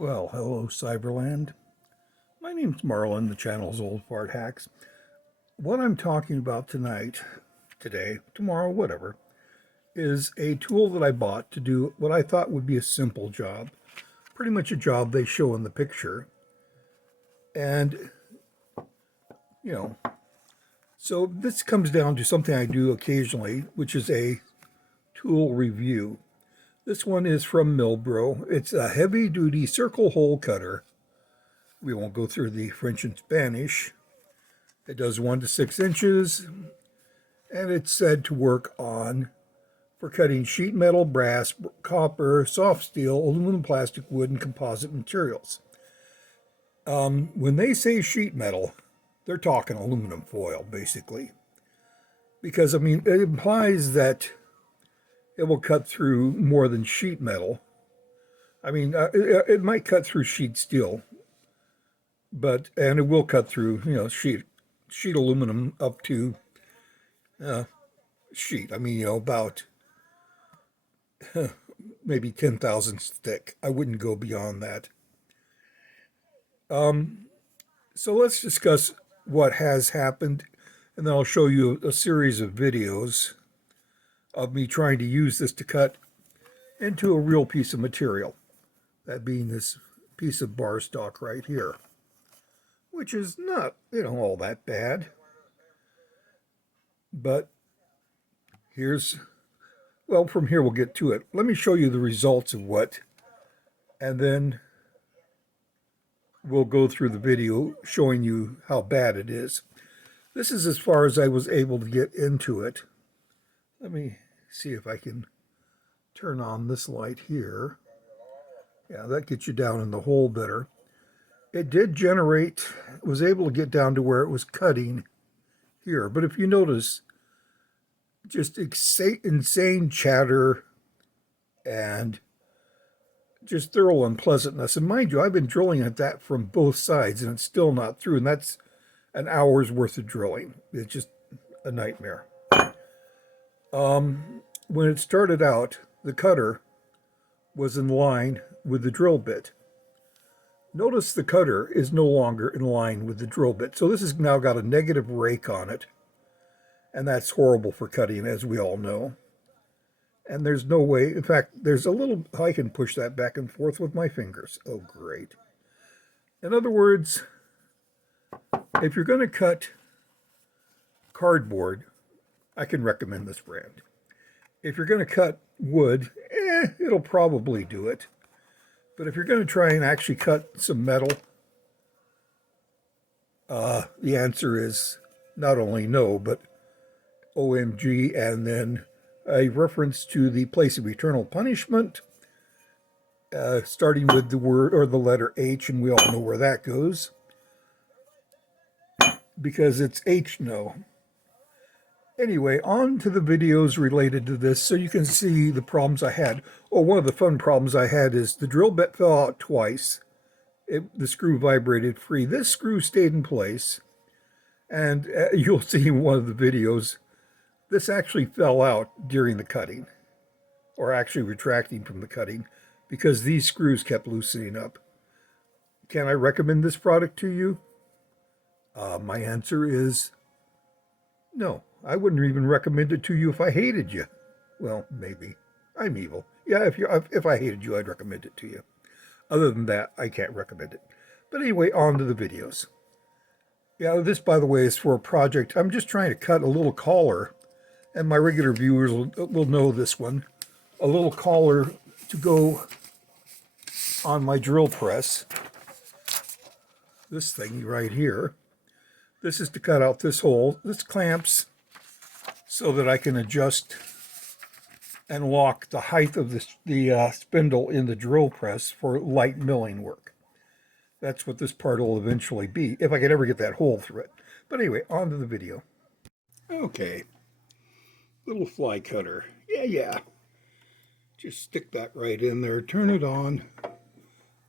Well, hello Cyberland. My name's Marlon, the channel's Old Fart Hacks. What I'm talking about tonight, today, tomorrow, whatever, is a tool that I bought to do what I thought would be a simple job. Pretty much a job they show in the picture. And, so this comes down to something I do occasionally, which is a tool review. This one is from Mibro. It's a heavy-duty circle hole cutter. We won't go through the French and Spanish. It does 1 to 6 inches, and it's said to work for cutting sheet metal, brass, copper, soft steel, aluminum, plastic, wood, and composite materials. When they say sheet metal, they're talking aluminum foil, basically. Because, it implies that it will cut through more than sheet metal. It might cut through sheet steel, and it will cut through, sheet aluminum up to sheet. About maybe 10 thousandths thick. I wouldn't go beyond that. So let's discuss what has happened, and then I'll show you a series of videos of me trying to use this to cut into a real piece of material. That being this piece of bar stock right here, which is not, all that bad. But from here we'll get to it. Let me show you the results of and then we'll go through the video showing you how bad it is. This is as far as I was able to get into it. Let me see if I can turn on this light here. Yeah, that gets you down in the hole better. It did was able to get down to where it was cutting here. But if you notice, just insane chatter and just thorough unpleasantness. And mind you, I've been drilling at that from both sides, and it's still not through. And that's an hour's worth of drilling. It's just a nightmare. When it started out, the cutter was in line with the drill bit. Notice the cutter is no longer in line with the drill bit. So this has now got a negative rake on it. And that's horrible for cutting, as we all know. And there's no way, in fact, I can push that back and forth with my fingers. Oh, great. In other words, if you're going to cut cardboard, I can recommend this brand. If you're going to cut wood, it'll probably do it. But if you're going to try and actually cut some metal, the answer is not only no, but OMG, and then a reference to the place of eternal punishment, starting with the word or the letter H, and we all know where that goes, because it's H no. Anyway, on to the videos related to this so you can see the problems I had. Oh, one of the fun problems I had is the drill bit fell out twice. The screw vibrated free. This screw stayed in place, and you'll see in one of the videos, this actually fell out during the cutting, or actually retracting from the cutting, because these screws kept loosening up. Can I recommend this product to you? My answer is no. I wouldn't even recommend it to you if I hated you. Well, maybe. I'm evil. Yeah, if I hated you, I'd recommend it to you. Other than that, I can't recommend it. But anyway, on to the videos. Yeah, this, by the way, is for a project. I'm just trying to cut a little collar, and my regular viewers will know this one. A little collar to go on my drill press. This thing right here. This is to cut out this hole. This clamps so that I can adjust and lock the height of the spindle in the drill press for light milling work. That's what this part will eventually be, if I can ever get that hole through it. But anyway, on to the video. Okay, little fly cutter. Yeah. Just stick that right in there, turn it on.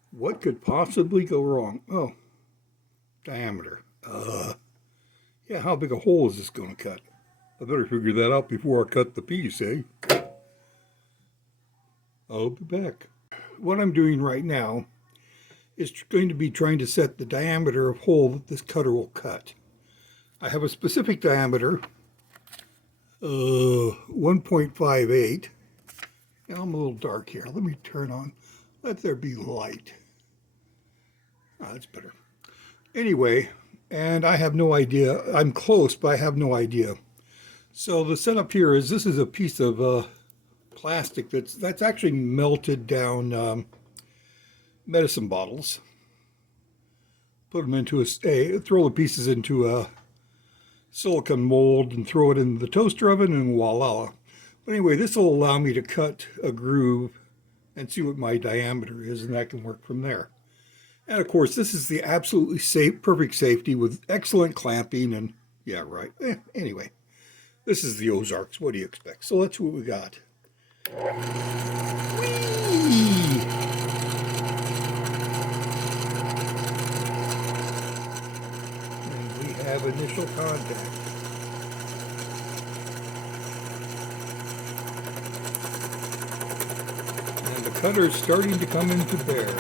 What could possibly go wrong? Oh, diameter. Yeah, how big a hole is this going to cut? I better figure that out before I cut the piece, eh? I'll be back. What I'm doing right now is going to be trying to set the diameter of hole that this cutter will cut. I have a specific diameter, 1.58. And I'm a little dark here. Let me turn on, let there be light. That's better. Anyway, and I have no idea. I'm close, but I have no idea. So the setup here is, this is a piece of plastic that's actually melted down medicine bottles. Put them into throw the pieces into a silicone mold and throw it in the toaster oven, and voila. But anyway, this will allow me to cut a groove and see what my diameter is, and that can work from there. And of course, this is the absolutely safe, perfect safety with excellent clamping, and yeah, right. Anyway, this is the Ozarks. What do you expect? So let's see what we got. Whee! And we have initial contact. And the cutter is starting to come into bear.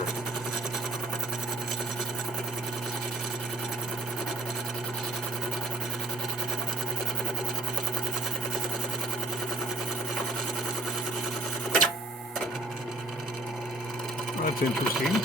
That's interesting.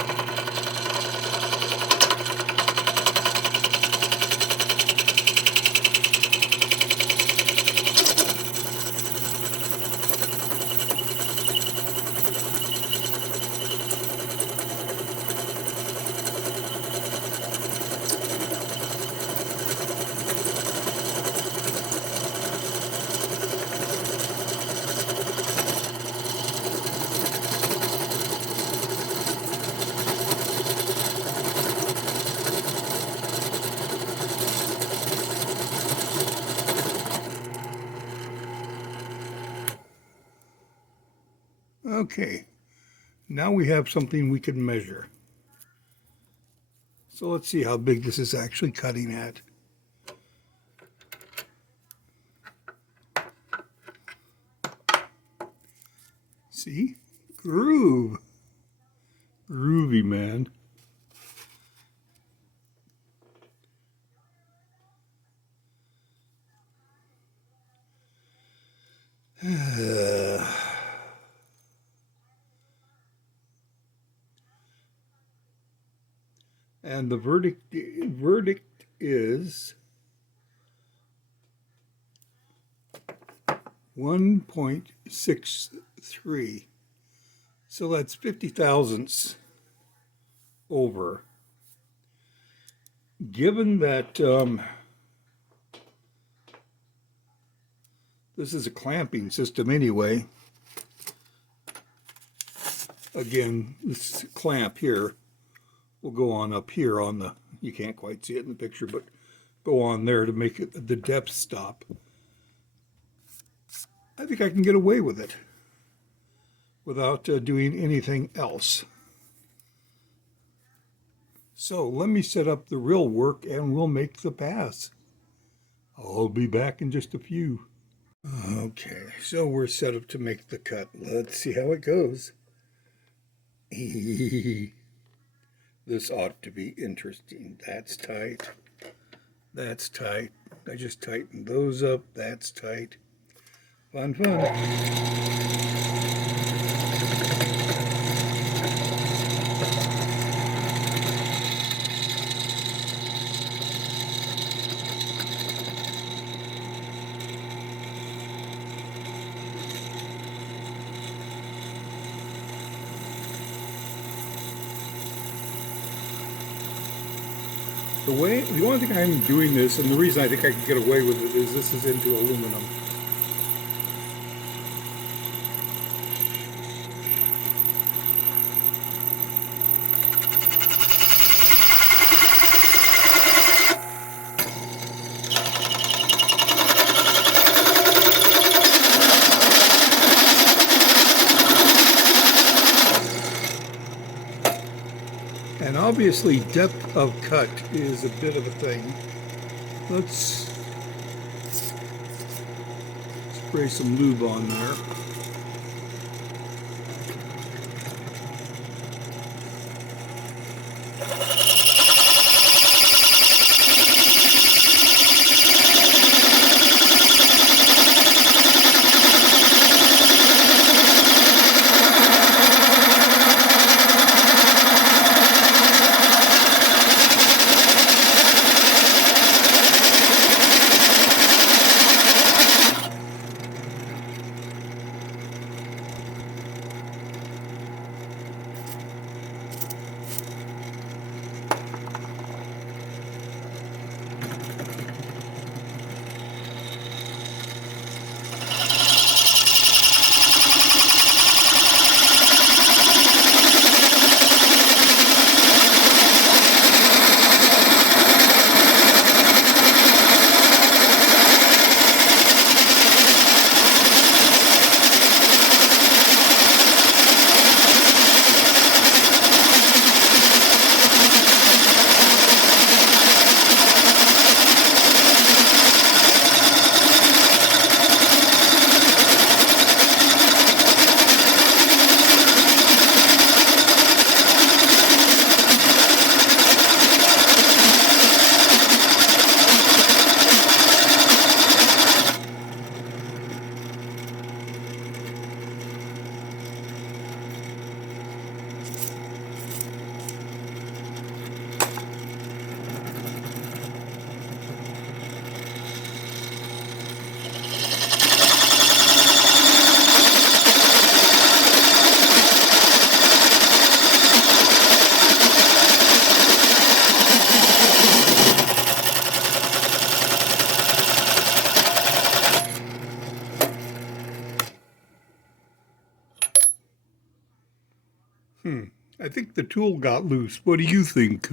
Okay, now we have something we can measure. So let's see how big this is actually cutting at. See? Groove. Groovy, man. And the verdict is 1.63. So that's 50 thousandths over. Given that this is a clamping system anyway, again, this clamp here will go on up here on the, you can't quite see it in the picture, but go on there to make it the depth stop. I think I can get away with it without doing anything else. So let me set up the real work and we'll make the pass. I'll be back in just a few. Okay, so we're set up to make the cut. Let's see how it goes. This ought to be interesting. That's tight. That's tight. I just tightened those up. That's tight. Fun, fun. The only thing I'm doing this, and the reason I think I can get away with it, is this is into aluminum. And obviously depth of cut is a bit of a thing. Let's spray some lube on there. I think the tool got loose. What do you think?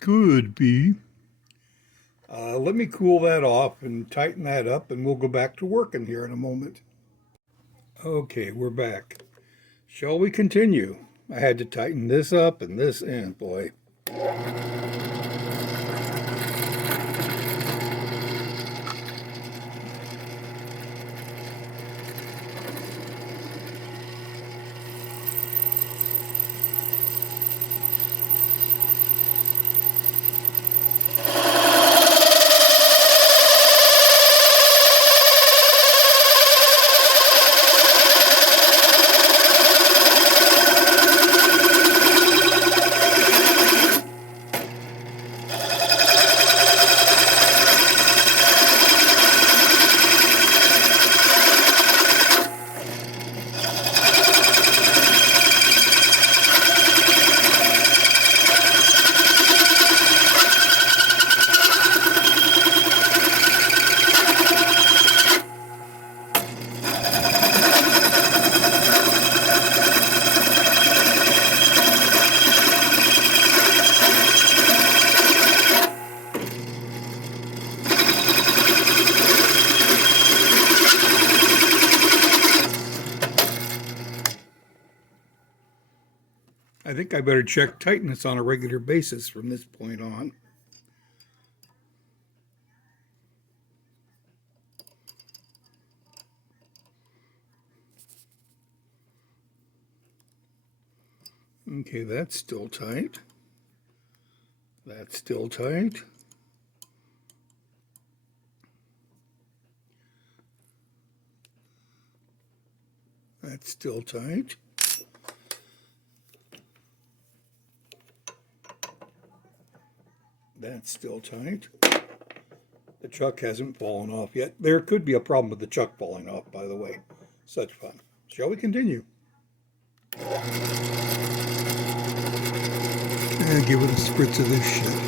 Could be. Let me cool that off and tighten that up, and we'll go back to working here in a moment. Okay, we're back. Shall we continue? I had to tighten this up and this in, boy. I think I better check tightness on a regular basis from this point on. Okay, that's still tight. That's still tight. That's still tight. That's still tight. The chuck hasn't fallen off yet. There could be a problem with the chuck falling off, by the way. Such fun. Shall we continue? And give it a spritz of this shit.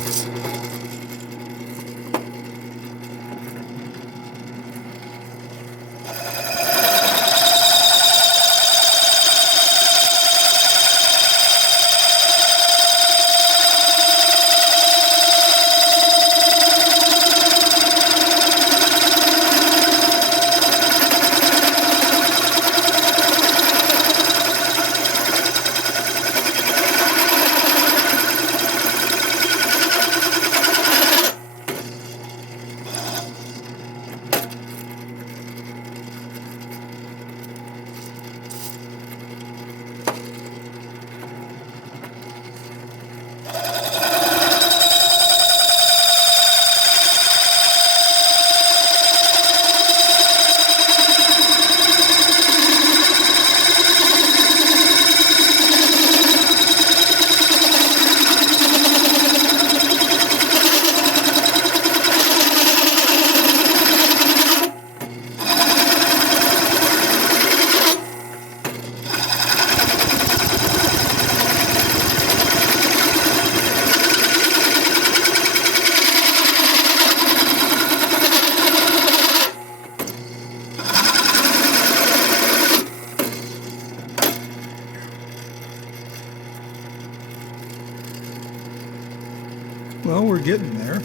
Well, we're getting there.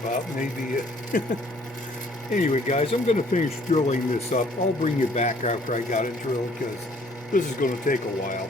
About maybe... Anyway, guys, I'm going to finish drilling this up. I'll bring you back after I got it drilled because this is going to take a while.